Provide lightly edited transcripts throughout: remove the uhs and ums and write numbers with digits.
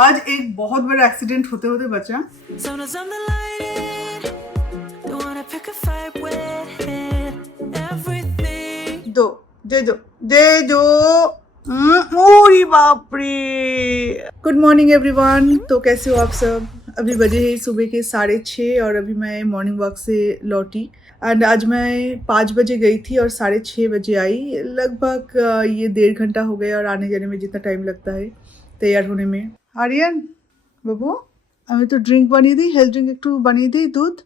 आज एक बहुत बड़ा एक्सीडेंट होते होते बचा। Sometimes I'm the light, the one I pick a fight with. Everything. दे दो ओरी बाप रे। Good morning everyone. तो कैसे हो आप सब? अभी बजे है सुबह के 6:30 और अभी मैं मॉर्निंग वॉक से लौटी। एंड आज मैं 5 बजे गई थी और 6:30 बजे आई। लगभग ये 1.5 घंटा हो गया और आने जाने में जितना टाइम लगता है तैयार होने में। आर्यन बाबू, আমি তো ড্রিঙ্ক বানিয়ে দিই, হেলথ ড্রিঙ্ক একটু বানিয়ে দিই दूध।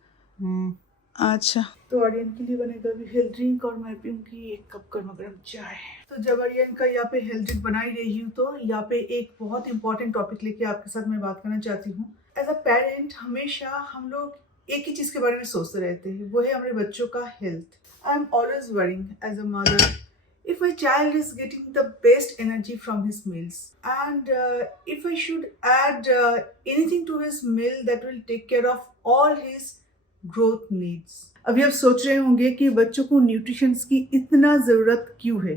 अच्छा, तो आर्यन के लिए बनेगा अभी हेल्थ ड्रिंक और मैं पीऊंगी 1 कप गर्मा गर्म चाय। तो जब आर्यन का यहाँ पे हेल्थ ड्रिंक बना ही रही हूँ तो यहाँ पे एक बहुत इंपॉर्टेंट टॉपिक लेके आपके साथ मैं बात करना चाहती हूँ। एज अ पेरेंट हमेशा हम लोग एक ही चीज के बारे में सोचते रहते हैं, वो है हमारे बच्चों का health. I am always worrying as a mother if my child is getting the best energy from his meals, and if I should add anything to his meal that will take care of all his growth needs। अभी आप सोच रहे होंगे कि बच्चों को nutritions की इतना ज़रूरत क्यों है।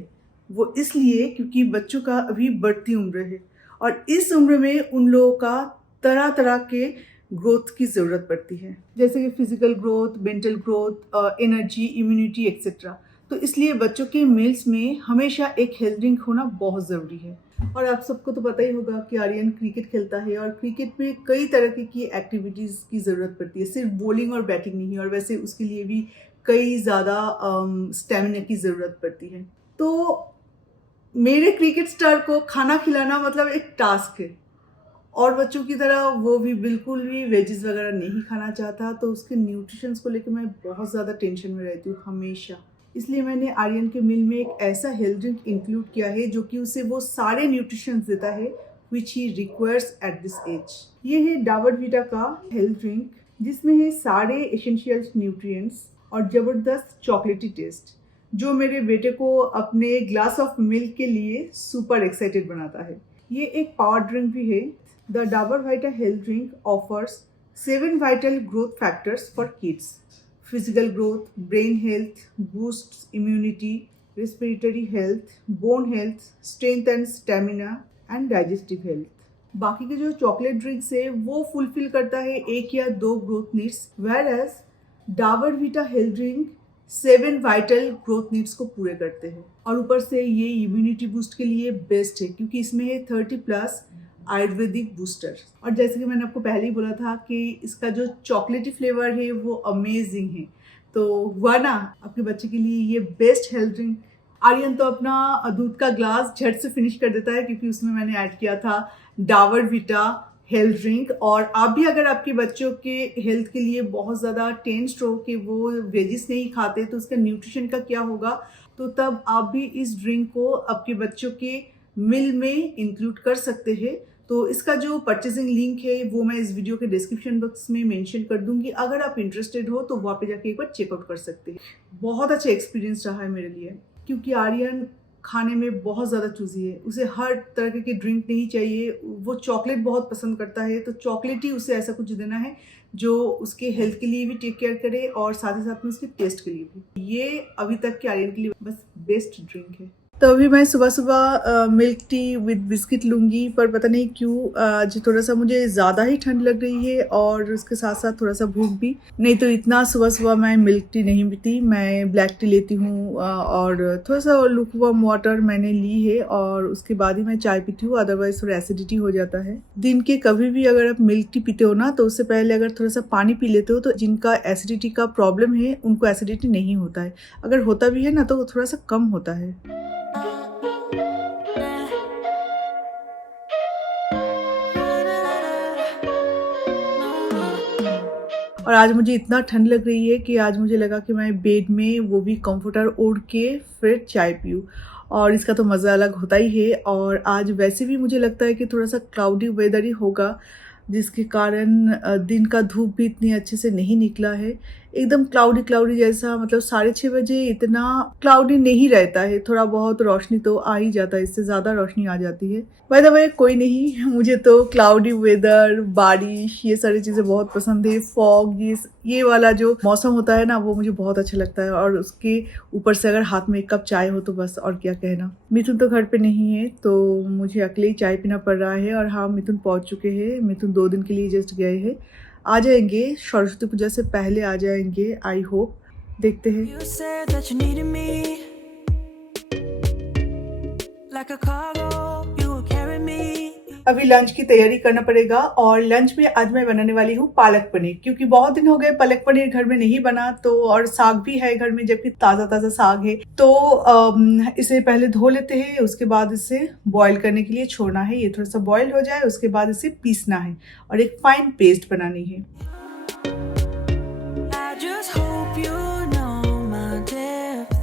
वो इसलिए क्योंकि बच्चों का अभी बढ़ती उम्र है और इस उम्र में उन लोगों का तरह तरह के ग्रोथ की ज़रूरत पड़ती है, जैसे कि physical growth, mental growth, energy, immunity etcetera. तो इसलिए बच्चों के मील्स में हमेशा एक हेल्थ ड्रिंक होना बहुत ज़रूरी है। और आप सबको तो पता ही होगा कि आर्यन क्रिकेट खेलता है और क्रिकेट में कई तरह की एक्टिविटीज़ की ज़रूरत पड़ती है, सिर्फ बॉलिंग और बैटिंग नहीं। और वैसे उसके लिए भी कई ज़्यादा स्टेमिना की ज़रूरत पड़ती है। तो मेरे क्रिकेट स्टार को खाना खिलाना मतलब एक टास्क है और बच्चों की तरह वो भी बिल्कुल भी वेजेस वगैरह नहीं खाना चाहता। तो उसके न्यूट्रिशंस को लेकर मैं बहुत ज़्यादा टेंशन में रहती हूँ हमेशा। इसलिए मैंने आर्यन के मील में एक ऐसा हेल्थ ड्रिंक इंक्लूड किया है जो कि उसे वो सारे न्यूट्रिशंस देता है विच he requires at this as. ये है डाबर वीटा का हेल्थ ड्रिंक जिसमें है सारे एसेंशियल न्यूट्रिएंट्स और ज़बरदस्त चॉकलेटी टेस्ट, जो मेरे बेटे को अपने ग्लास ऑफ मिल्क के लिए सुपर एक्साइटेड बनाता है। ये एक पावर ड्रिंक भी है। The Dabur Vita health drink offers 7 vital growth factors for kids: physical growth, brain health, boosts immunity, respiratory health, bone health, strength and stamina and digestive health। बाकी के जो चॉकलेट ड्रिंक्स है वो फुलफिल करता है 1 या 2 growth needs, where as Dabur Vita health drink 7 vital growth needs को पूरे करते हैं। और ऊपर से ये इम्यूनिटी बूस्ट के लिए बेस्ट है क्योंकि इसमें है 30+ आयुर्वेदिक बूस्टर। और जैसे कि मैंने आपको पहले ही बोला था कि इसका जो चॉकलेटी फ्लेवर है वो अमेजिंग है। तो हुआ ना आपके बच्चे के लिए ये बेस्ट हेल्थ ड्रिंक। आर्यन तो अपना दूध का ग्लास झट से फिनिश कर देता है क्योंकि उसमें मैंने ऐड किया था डाबर वीटा हेल्थ ड्रिंक। और आप भी अगर आपके बच्चों के हेल्थ के लिए बहुत ज़्यादा टेंस्ड हो कि वो वेजिस नहीं खाते तो उसका न्यूट्रिशन का क्या होगा, तो तब आप भी इस ड्रिंक को आपके बच्चों के मील में इंक्लूड कर सकते हैं। तो इसका जो परचेजिंग लिंक है वो मैं इस वीडियो के डिस्क्रिप्शन बॉक्स में मेंशन कर दूंगी। अगर आप इंटरेस्टेड हो तो वहाँ पे जाके एक बार चेकआउट कर सकते हैं। बहुत अच्छा एक्सपीरियंस रहा है मेरे लिए क्योंकि आर्यन खाने में बहुत ज़्यादा चूजी है। उसे हर तरह के ड्रिंक नहीं चाहिए, वो चॉकलेट बहुत पसंद करता है। तो चॉकलेट ही उसे ऐसा कुछ देना है जो उसके हेल्थ के लिए भी टेक केयर करे और साथ ही साथ में उसके टेस्ट के लिए भी। ये अभी तक के आर्यन के लिए बस बेस्ट ड्रिंक है। तो अभी मैं सुबह सुबह मिल्क टी विद बिस्किट लूँगी, पर पता नहीं क्यों आज थोड़ा सा मुझे ज़्यादा ही ठंड लग रही है और उसके साथ साथ थोड़ा सा भूख भी। नहीं तो इतना सुबह सुबह मैं मिल्क टी नहीं पीती, मैं ब्लैक टी लेती हूँ और थोड़ा सा लुकवार्म वाटर मैंने ली है और उसके बाद ही मैं चाय पीती हूँ, अदरवाइज थोड़ा एसिडिटी हो जाता है। दिन के कभी भी अगर आप मिल्क टी पीते हो ना तो उससे पहले अगर थोड़ा सा पानी पी लेते हो तो जिनका एसिडिटी का प्रॉब्लम है उनको एसिडिटी नहीं होता है। अगर होता भी है ना तो थोड़ा सा कम होता है। और आज मुझे इतना ठंड लग रही है कि आज मुझे लगा कि मैं बेड में वो भी कंफर्टर ओढ़ के फिर चाय पीऊँ और इसका तो मज़ा अलग होता ही है। और आज वैसे भी मुझे लगता है कि थोड़ा सा क्लाउडी वेदर ही होगा जिसके कारण दिन का धूप भी इतनी अच्छे से नहीं निकला है। एकदम क्लाउडी क्लाउडी जैसा, मतलब 6:30 बजे इतना क्लाउडी नहीं रहता है, थोड़ा बहुत रोशनी तो आ ही जाता है, इससे ज़्यादा रोशनी आ जाती है। बाय द वे कोई नहीं, मुझे तो क्लाउडी वेदर, बारिश, ये सारी चीज़ें बहुत पसंद है। फॉग, ये वाला जो मौसम होता है ना, वो मुझे बहुत अच्छा लगता है। और उसके ऊपर से अगर हाथ में एक कप चाय हो तो बस, और क्या कहना। मिथुन तो घर पे नहीं है तो मुझे अकेले ही चाय पीना पड़ रहा है। और हाँ, मिथुन पहुंच चुके हैं। मिथुन 2 दिन के लिए जस्ट गए हैं, आ जाएंगे सरस्वती पूजा से पहले आ जाएंगे, आई होप। देखते हैं। You said that you needed me like a cargo, you would carry me. अभी लंच की तैयारी करना पड़ेगा, और लंच में आज मैं बनाने वाली हूँ पालक पनीर, क्योंकि बहुत दिन हो गए पालक पनीर घर में नहीं बना। तो और साग भी है घर में, जबकि ताज़ा ताज़ा साग है। तो इसे पहले धो लेते हैं, उसके बाद इसे बॉईल करने के लिए छोड़ना है। ये थोड़ा सा बॉईल हो जाए, उसके बाद इसे पीसना है और एक फाइन पेस्ट बनानी है। I just hope you know my depth.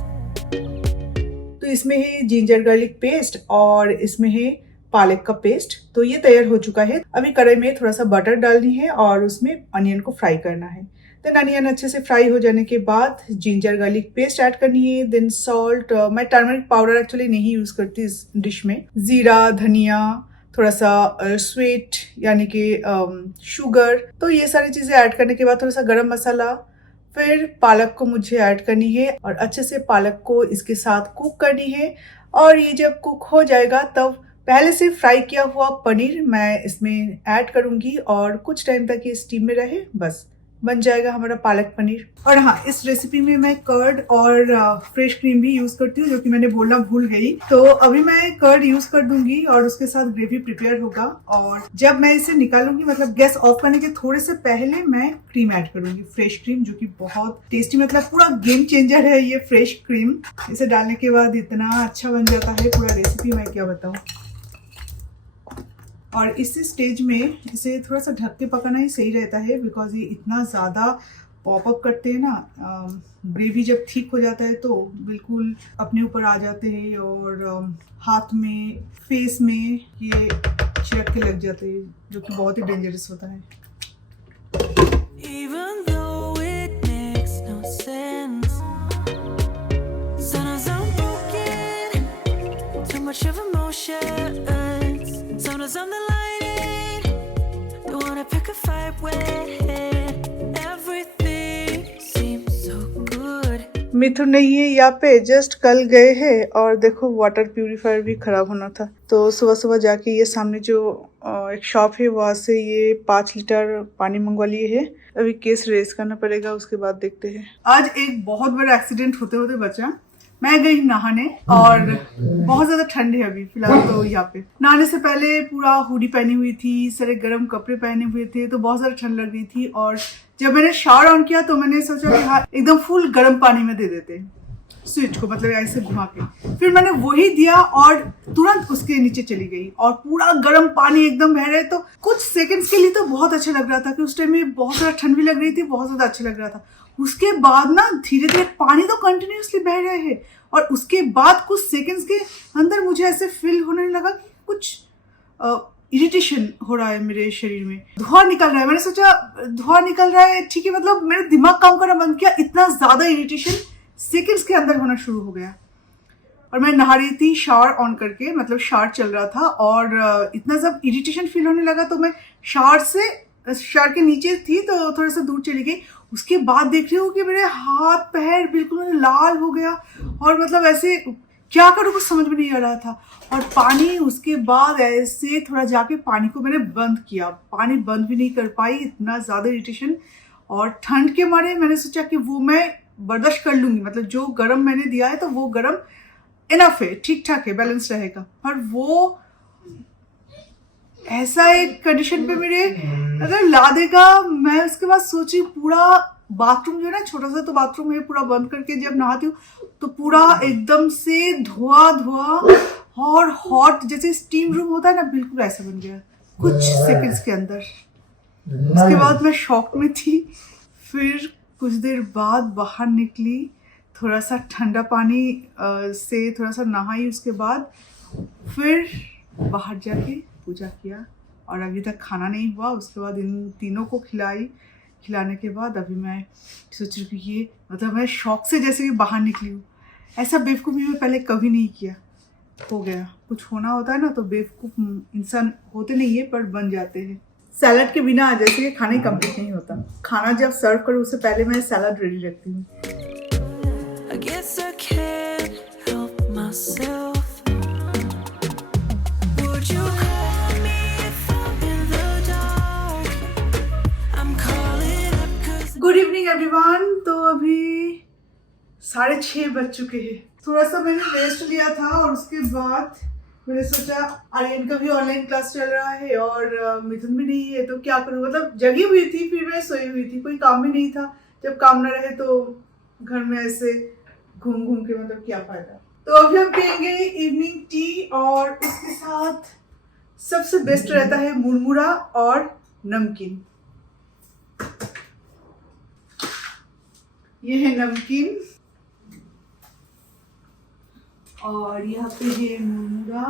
तो इसमें है जिंजर गार्लिक पेस्ट और इसमें है पालक का पेस्ट। तो ये तैयार हो चुका है। अभी कढ़ाई में थोड़ा सा बटर डालनी है और उसमें अनियन को फ्राई करना है। देन अनियन अच्छे से फ्राई हो जाने के बाद जिंजर गार्लिक पेस्ट ऐड करनी है। देन सॉल्ट, मैं टर्मरिक पाउडर एक्चुअली नहीं यूज करती इस डिश में। जीरा, धनिया, थोड़ा सा स्वीट यानी कि शुगर। तो ये सारी चीजें ऐड करने के बाद थोड़ा सा गरम मसाला, फिर पालक को मुझे ऐड करनी है और अच्छे से पालक को इसके साथ कुक करनी है। और ये जब कुक हो जाएगा तब पहले से फ्राई किया हुआ पनीर मैं इसमें ऐड करूंगी और कुछ टाइम तक ये स्टीम में रहे, बस बन जाएगा हमारा पालक पनीर। और हाँ, इस रेसिपी में मैं कर्ड और फ्रेश क्रीम भी यूज करती हूँ, जो कि मैंने बोलना भूल गई। तो अभी मैं कर्ड यूज कर दूंगी और उसके साथ ग्रेवी प्रिपेयर होगा। और जब मैं इसे निकालूंगी, मतलब गैस ऑफ करने के थोड़े से पहले मैं क्रीम ऐड करूंगी, फ्रेश क्रीम, जो कि बहुत टेस्टी, मतलब पूरा गेम चेंजर है ये फ्रेश क्रीम। इसे डालने के बाद इतना अच्छा बन जाता है पूरा रेसिपी, मैं क्या बताऊँ। और इस स्टेज में इसे थोड़ा सा ढक के पकाना ही सही रहता है, बिकॉज ये इतना ज़्यादा पॉपअप करते हैं ना। ग्रेवी जब ठीक हो जाता है तो बिल्कुल अपने ऊपर आ जाते हैं और हाथ में, फेस में ये छिड़क के लग जाते हैं, जो कि बहुत ही डेंजरस होता है। Even though it makes no sense, sometimes I'm broken, too much of emotions. Sometimes I'm the lightning, the one I pick a fight with. Everything seems so good. मिथुन नहीं है यहाँ पे, जस्ट कल गए हैं। और देखो वाटर प्यूरिफायर भी खराब होना था, तो सुबह सुबह जाके ये सामने जो एक शॉप है वहाँ से ये 5 लीटर पानी मंगवा लिए है। अभी केस रेस करना पड़ेगा, उसके बाद देखते हैं। आज एक बहुत बड़ा एक्सीडेंट होते होते बचा। मैं गई नहाने और बहुत ज्यादा ठंड है अभी फिलहाल, तो यहाँ पे नहाने से पहले पूरा हुडी पहनी हुई थी, सारे गर्म कपड़े पहने हुए थे, तो बहुत ज्यादा ठंड लग रही थी। और जब मैंने शावर ऑन किया तो मैंने सोचा कि हाँ, एकदम फुल गर्म पानी में दे देते स्विच को, मतलब ऐसे घुमा के। फिर मैंने वही दिया और तुरंत उसके नीचे चली गई और पूरा गर्म पानी एकदम बह रहे। तो कुछ सेकंड्स के लिए तो बहुत अच्छा लग रहा था कि उस टाइम में बहुत ज्यादा ठंड भी लग रही थी, बहुत ज्यादा अच्छा लग रहा था। उसके बाद ना धीरे धीरे पानी तो कंटिन्यूसली बह रहे हैं और उसके बाद कुछ सेकंड्स के अंदर मुझे ऐसे फील होने लगा कि कुछ इरिटेशन हो रहा है मेरे शरीर में, धुआं निकल रहा है। मैंने सोचा धुआं निकल रहा है, ठीक है, मतलब मेरा दिमाग काम करना बंद किया। इतना ज्यादा इरिटेशन सेकंड्स के अंदर होना शुरू हो गया। और मैं नहा रही थी शावर ऑन करके, मतलब शावर चल रहा था, और इतना जब इरिटेशन फील होने लगा तो मैं शावर के नीचे थी तो थोड़ा सा दूर चली गई। उसके बाद देख रही हूँ कि मेरे हाथ पैर बिल्कुल लाल हो गया और मतलब ऐसे क्या करूँ कुछ समझ में नहीं आ रहा था। और पानी उसके बाद ऐसे थोड़ा जाके पानी को मैंने बंद किया, पानी बंद भी नहीं कर पाई, इतना ज़्यादा इरिटेशन। और ठंड के मारे मैंने सोचा कि वो मैं बर्दाश्त कर लूँगी, मतलब जो गर्म मैंने दिया है तो वो गर्म इनफ है, ठीक ठाक है, बैलेंस रहेगा। पर वो ऐसा एक कंडीशन पे मेरे अगर ला देगा, मैं उसके बाद सोची पूरा बाथरूम जो है ना, छोटा सा तो बाथरूम है, पूरा बंद करके जब नहाती हूँ तो पूरा एकदम से धुआं और हॉट, जैसे स्टीम रूम होता है ना, बिल्कुल ऐसा बन गया कुछ सेकंड्स के अंदर। उसके बाद मैं शॉक में थी। फिर कुछ देर बाद बाहर निकली, थोड़ा सा ठंडा पानी से थोड़ा सा नहाई, उसके बाद फिर बाहर जाके पूजा किया और अभी तक खाना नहीं हुआ। उसके बाद इन तीनों को खिलाने के बाद अभी मैं सोच रही हूँ कि ये मतलब मैं शौक से जैसे कि बाहर निकली हूँ। ऐसा बेवकूफ़ी मैं पहले कभी नहीं किया। हो गया, कुछ होना होता है ना तो बेवकूफ़ इंसान होते नहीं है पर बन जाते हैं। सैलड के बिना जैसे कि खाना ही कंप्लीट नहीं होता। खाना जब सर्व करूँ उससे पहले मैं सैलड रेडी रखती हूँ। I guess I can't help myself. Would you call me if I'm in the dark? I'm calling up 'cause good evening everyone. तो अभी 6:30 बज चुके हैं। थोड़ा सा मैंने रेस्ट लिया था और उसके बाद मैंने सोचा आर्यन का भी ऑनलाइन क्लास चल रहा है और मिथुन भी नहीं है तो क्या करूँ। मतलब जगी हुई थी फिर मैं सोई हुई थी, कोई काम भी नहीं था। जब काम न रहे तो घर में ऐसे घूम घूम के मतलब क्या फायदा। तो अभी हम पियेंगे इवनिंग टी और उसके साथ सबसे बेस्ट रहता है मुरमुरा और नमकीन। ये है नमकीन और यहाँ पे है मुरमुरा।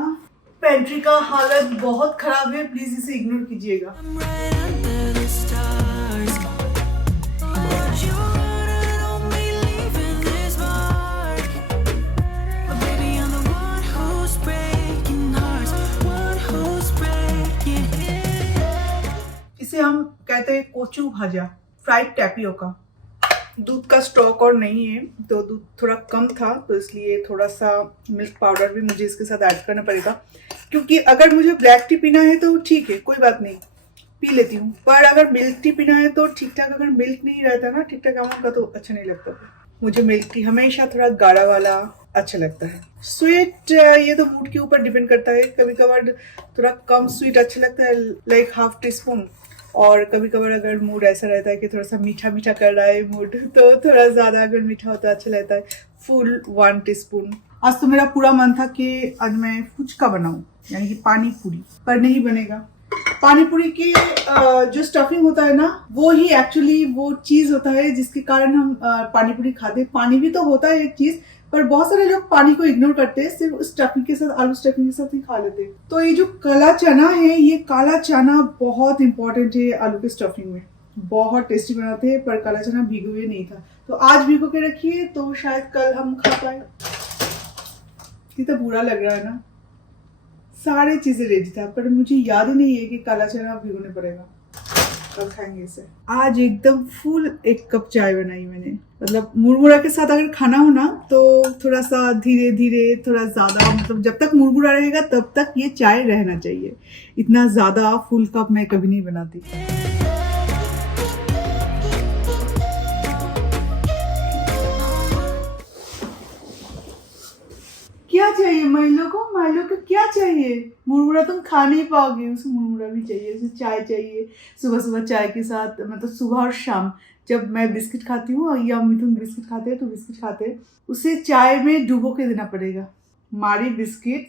पेंट्री का हालत बहुत खराब है, प्लीज इसे इग्नोर कीजिएगा। I'm right under the stars. Would you run on me leaving this mark? But baby, I'm the one who's breaking hearts, one who's breaking it. इसे हम कहते हैं कोचू भाजा, फ्राइड टैपियोका। दूध का स्टॉक और नहीं है तो दूध थोड़ा कम था तो इसलिए थोड़ा सा मिल्क पाउडर भी मुझे इसके साथ ऐड करना पड़ेगा, क्योंकि अगर मुझे ब्लैक टी पीना है तो ठीक है, कोई बात नहीं, पी लेती हूँ। पर अगर मिल्क टी पीना है तो ठीक ठाक, अगर मिल्क नहीं रहता ना ठीक ठाक अमाउंट का तो अच्छा नहीं लगता। मुझे मिल्क टी हमेशा थोड़ा गाढ़ा वाला अच्छा लगता है। स्वीट ये तो मूड के ऊपर डिपेंड करता है। कभी कभार थोड़ा कम स्वीट अच्छा लगता है, लाइक हाफ टी स्पून, और कभी कभार अगर मूड ऐसा रहता है कि थोड़ा सा मीठा मीठा कर रहा है मूड तो थोड़ा ज़्यादा अगर मीठा होता है अच्छा लगता है, फुल 1 टीस्पून। आज तो मेरा पूरा मन था कि आज मैं फुचका बनाऊं, यानी कि पानी पूरी, पर नहीं बनेगा। पानी पूरी की जो स्टफिंग होता है ना वो ही एक्चुअली वो चीज़ होता है जिसके कारण हम पानी पूरी खाते हैं। पानी भी तो होता है एक चीज़, पर बहुत सारे लोग पानी को इग्नोर करते हैं, सिर्फ स्टफिंग के साथ, आलू स्टफिंग के साथ ही खा लेते हैं। तो ये जो काला चना है, ये काला चना बहुत इंपॉर्टेंट है आलू के स्टफिंग में, बहुत टेस्टी बनाते हैं। पर काला चना भिगो हुए नहीं था तो आज भिगो के रखिए तो शायद कल हम खा पाए। कितना बुरा लग रहा है ना। सारी चीजें रेडी था पर मुझे याद ही नहीं है कि काला चना भिगोने पड़ेगा। कल खाएंगे इसे। आज एकदम फुल 1 कप चाय बनाई मैंने। मतलब मुरमुरा के साथ अगर खाना हो ना तो थोड़ा सा धीरे धीरे, थोड़ा ज्यादा, मतलब जब तक मुरमुरा रहेगा तब तक ये चाय रहना चाहिए। इतना ज्यादा फुल कप मैं कभी नहीं बनाती। क्या चाहिए महिला को क्या चाहिए? मुरमुरा तुम खा नहीं पाओगे, उसे मुरमुरा भी चाहिए, उसे चाय चाहिए। सुबह सुबह चाय के साथ, मतलब सुबह और शाम जब मैं बिस्किट खाती हूँ या मिथुन बिस्किट खाते हैं तो बिस्किट खाते हैं, उसे चाय में डुबो के देना पड़ेगा। मारी बिस्किट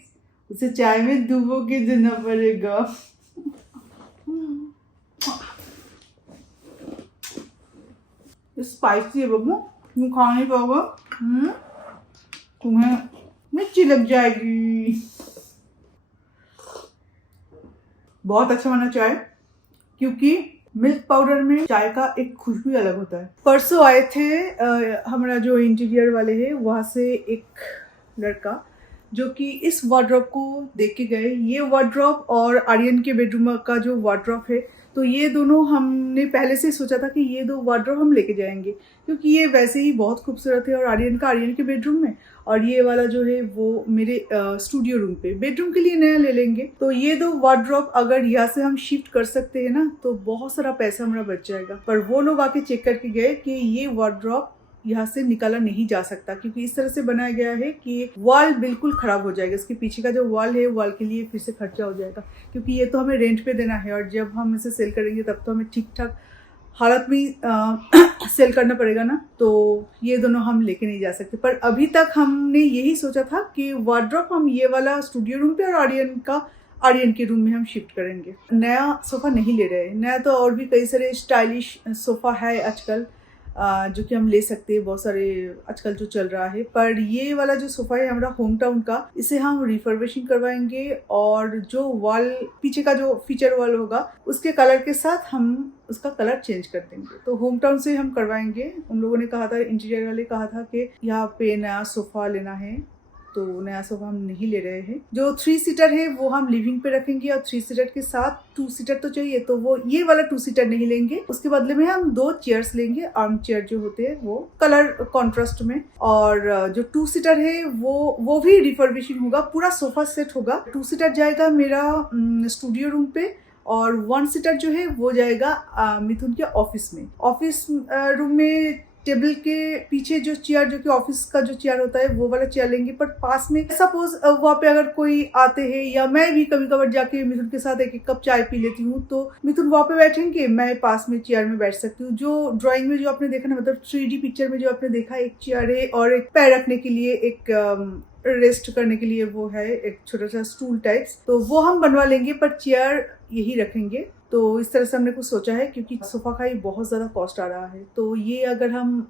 उसे चाय में डुबो के देना पड़ेगा। स्पाइसी है बब्बू, तुम खा नहीं पाओगा, तुम्हें मिर्ची लग जाएगी। बहुत अच्छा बना चाय, क्योंकि मिल्क पाउडर में चाय का एक खुशबू अलग होता है। परसों आए थे हमारा जो इंटीरियर वाले हैं वहाँ से एक लड़का जो कि इस वार्डरोब को देख के गए। ये वार्डरोब और आर्यन के बेडरूम का जो वार्डरोब है, तो ये दोनों हमने पहले से सोचा था कि ये 2 वार्डरोब हम लेके जाएंगे, क्योंकि ये वैसे ही बहुत खूबसूरत है और आर्यन के बेडरूम में, और ये वाला जो है वो मेरे स्टूडियो रूम पे, बेडरूम के लिए नया ले लेंगे। तो ये 2 वार्डरोब अगर यहाँ से हम शिफ्ट कर सकते हैं ना तो बहुत सारा पैसा हमारा बच जाएगा। पर वो लोग आके चेक करके गए कि ये वार्डरोब यहाँ से निकाला नहीं जा सकता, क्योंकि इस तरह से बनाया गया है कि वॉल बिल्कुल खराब हो जाएगा। इसके पीछे का जो वॉल है, वॉल के लिए फिर से खर्चा हो जाएगा, क्योंकि ये तो हमें रेंट पे देना है और जब हम इसे सेल करेंगे तब तो हमें ठीक ठाक हालत में सेल करना पड़ेगा ना। तो ये दोनों हम लेके नहीं जा सकते। पर अभी तक हमने यही सोचा था कि वार्डरोब हम ये वाला स्टूडियो रूम पे और आर्यन के रूम में हम शिफ्ट करेंगे। नया सोफा नहीं ले रहे, नया तो और भी कई सारे स्टाइलिश सोफा है आजकल। जो कि हम ले सकते हैं, बहुत सारे आजकल जो चल रहा है। पर ये वाला जो सोफ़ा है हमारा होम टाउन का, इसे हम रिफर्बिशिंग करवाएंगे और जो वॉल पीछे का जो फीचर वॉल होगा उसके कलर के साथ हम उसका कलर चेंज कर देंगे। तो होम टाउन से हम करवाएंगे। उन लोगों ने कहा था, इंटीरियर वाले कहा था कि यहाँ पे नया सोफ़ा लेना है, तो नया सोफा हम नहीं ले रहे हैं। जो 3 सीटर है वो हम लिविंग पे रखेंगे और 3 सीटर के साथ 2 सीटर तो चाहिए, तो वो ये वाला 2 सीटर नहीं लेंगे। उसके बदले में हम 2 चेयर्स लेंगे, आर्म चेयर जो होते हैं वो कलर कॉन्ट्रास्ट में। और जो 2 सीटर है वो भी रिफर्बिशिंग होगा, पूरा सोफा सेट होगा। 2 सीटर जाएगा मेरा स्टूडियो रूम पे और 1 सीटर जो है वो जाएगा मिथुन के ऑफिस में। ऑफिस रूम में टेबल के पीछे जो चेयर, जो कि ऑफिस का जो चेयर होता है वो वाला चेयर लेंगे। पर पास में सपोज वहाँ पे अगर कोई आते हैं, या मैं भी कभी कभार जाके मिथुन के साथ एक कप चाय पी लेती हूँ, तो मिथुन वहाँ पे बैठेंगे, मैं पास में चेयर में बैठ सकती हूँ। जो ड्राइंग में जो आपने देखा ना, मतलब 3D पिक्चर में जो आपने देखा, एक चेयर है और एक पैर रखने के लिए, एक रेस्ट करने के लिए वो है एक छोटा सा स्टूल टाइप्स, तो वो हम बनवा लेंगे, पर चेयर यही रखेंगे। तो इस तरह से हमने कुछ सोचा है, क्योंकि सोफा का ही बहुत ज़्यादा कॉस्ट आ रहा है। तो ये अगर हम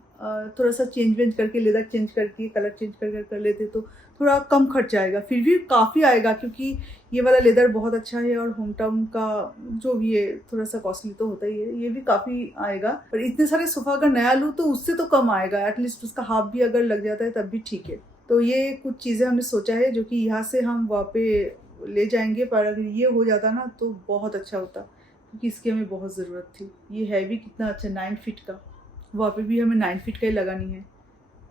थोड़ा सा चेंज वेंज करके, लेदर चेंज करके, कलर चेंज कर लेते तो थोड़ा कम खर्च आएगा। फिर भी काफ़ी आएगा, क्योंकि ये वाला लेदर बहुत अच्छा है और होम टाउन का जो भी है थोड़ा सा कॉस्टली तो होता ही है, ये भी काफ़ी आएगा। पर इतने सारे सोफा अगर नया लूँ तो उससे तो कम आएगा, एटलीस्ट उसका हाफ भी अगर लग जाता है तब भी ठीक है। तो ये कुछ चीज़ें हमने सोचा है जो कि यहाँ से हम वहाँ पे ले जाएंगे। पर अगर ये हो जाता ना तो बहुत अच्छा होता, क्योंकि इसकी हमें बहुत ज़रूरत थी। ये है भी कितना अच्छा, 9 फीट का, वहाँ पे भी हमें 9 फीट का ही लगानी है।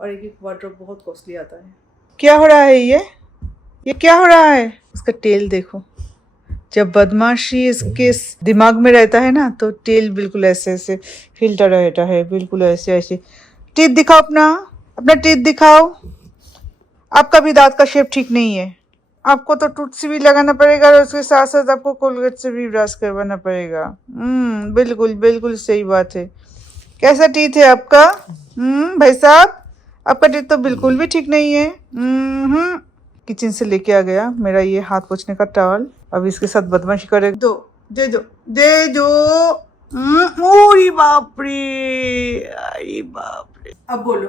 और एक वार्डरोब बहुत कॉस्टली आता है। क्या हो रहा है ये क्या हो रहा है? उसका टेल देखो, जब बदमाशी इसके दिमाग में रहता है ना तो टेल बिल्कुल ऐसे ऐसे हिलता रहता है, बिल्कुल ऐसे ऐसे। टीथ दिखाओ, अपना टीथ दिखाओ। आपका भी दांत का शेप ठीक नहीं है, आपको तो टूथसी भी लगाना पड़ेगा और उसके साथ साथ आपको कोलगेट से भी ब्रश करवाना पड़ेगा। बिल्कुल बिल्कुल सही बात है। कैसा टीथ है आपका? भाई साहब, आपका टीथ तो बिल्कुल भी ठीक नहीं है। किचन से लेके आ गया मेरा ये हाथ पोछने का टॉवल, अब इसके साथ बदमाशी करे। दे दो। ओरी बाप रे, अब बोलो।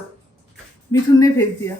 मिथुन ने भेज दिया।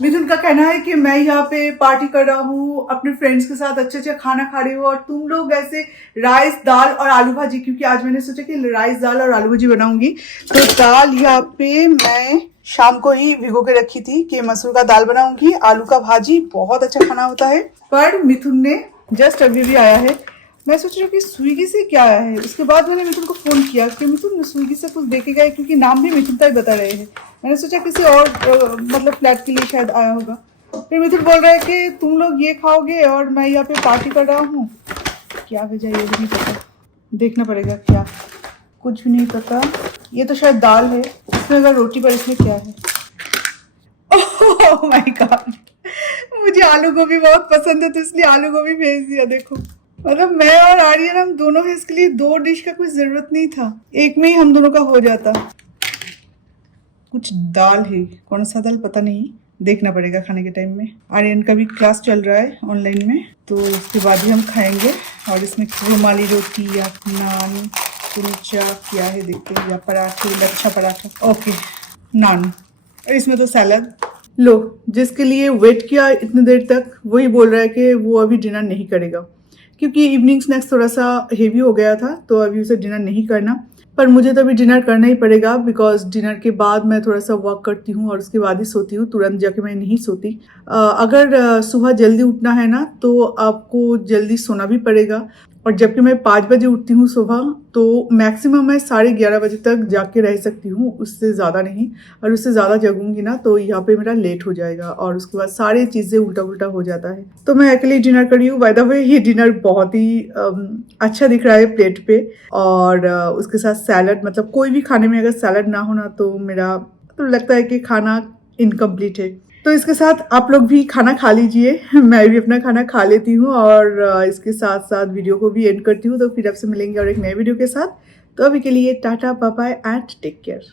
मिथुन का कहना है कि मैं यहाँ पे पार्टी कर रहा हूँ, अपने फ्रेंड्स के साथ अच्छा खाना खा रही हूँ, और तुम लोग ऐसे राइस, दाल और आलू भाजी, क्योंकि आज मैंने सोचा कि राइस, दाल और आलू भाजी बनाऊंगी। तो दाल यहाँ पे मैं शाम को ही भिगो के रखी थी कि मसूर का दाल बनाऊंगी, आलू का भाजी, बहुत अच्छा खाना होता है। पर मिथुन ने जस्ट अभी भी आया है, मैं सोच रही हूँ कि स्विगी से क्या आया है। उसके बाद मैंने मिथुन को फ़ोन किया कि मिथुन स्विगी से कुछ देखे गए, क्योंकि नाम भी मिथुन का ही बता रहे हैं। मैंने सोचा किसी और मतलब फ्लैट के लिए शायद आया होगा। फिर मिथुन बोल रहा है कि तुम लोग ये खाओगे और मैं यहाँ पे पार्टी कर रहा हूँ। क्या वजह ये भी नहीं पता, देखना पड़ेगा। क्या, कुछ भी नहीं पता। ये तो शायद दाल है, इसमें अगर रोटी, पर इसमें क्या है? ओह माय गॉड, मुझे आलू गोभी बहुत पसंद है तो इसलिए आलू गोभी भेज दिया। देखो, मतलब मैं और आर्यन हम दोनों हैं, इसके लिए 2 डिश का कोई जरूरत नहीं था, एक में ही हम दोनों का हो जाता। कुछ दाल है, कौन सा दाल पता नहीं, देखना पड़ेगा खाने के टाइम में। आर्यन का भी क्लास चल रहा है ऑनलाइन में, तो उसके बाद ही हम खाएंगे। और इसमें रुमाली रोटी या नान, कुलचा, क्या है देखते हैं, या पराठे, लच्छा पराठा, ओके नान, और इसमें तो सैलड। लो, जिसके लिए वेट किया इतनी देर तक, वही बोल रहा है कि वो अभी डिनर नहीं करेगा, क्योंकि इवनिंग स्नैक्स थोड़ा सा हेवी हो गया था, तो अभी उसे डिनर नहीं करना। पर मुझे तो अभी डिनर करना ही पड़ेगा, बिकॉज डिनर के बाद मैं थोड़ा सा वॉक करती हूँ और उसके बाद ही सोती हूँ, तुरंत जाके मैं नहीं सोती। अगर सुबह जल्दी उठना है ना तो आपको जल्दी सोना भी पड़ेगा। और जबकि मैं 5 बजे उठती हूँ सुबह, तो मैक्सिमम मैं 11:30 बजे तक जाग के रह सकती हूँ, उससे ज़्यादा नहीं। और उससे ज़्यादा जगूंगी ना तो यहाँ पे मेरा लेट हो जाएगा और उसके बाद सारी चीज़ें उल्टा उल्टा हो जाता है। तो मैं अकेले डिनर करी हूँ। बाय द वे, ये डिनर बहुत ही अच्छा दिख रहा है प्लेट पे, और उसके साथ सैलड, मतलब कोई भी खाने में अगर सैलड ना होना तो मेरा तो लगता है कि खाना इनकम्प्लीट है। तो इसके साथ आप लोग भी खाना खा लीजिए, मैं भी अपना खाना खा लेती हूँ और इसके साथ साथ वीडियो को भी एंड करती हूँ। तो फिर आपसे मिलेंगे और एक नए वीडियो के साथ। तो अभी के लिए tata, bye bye and take care.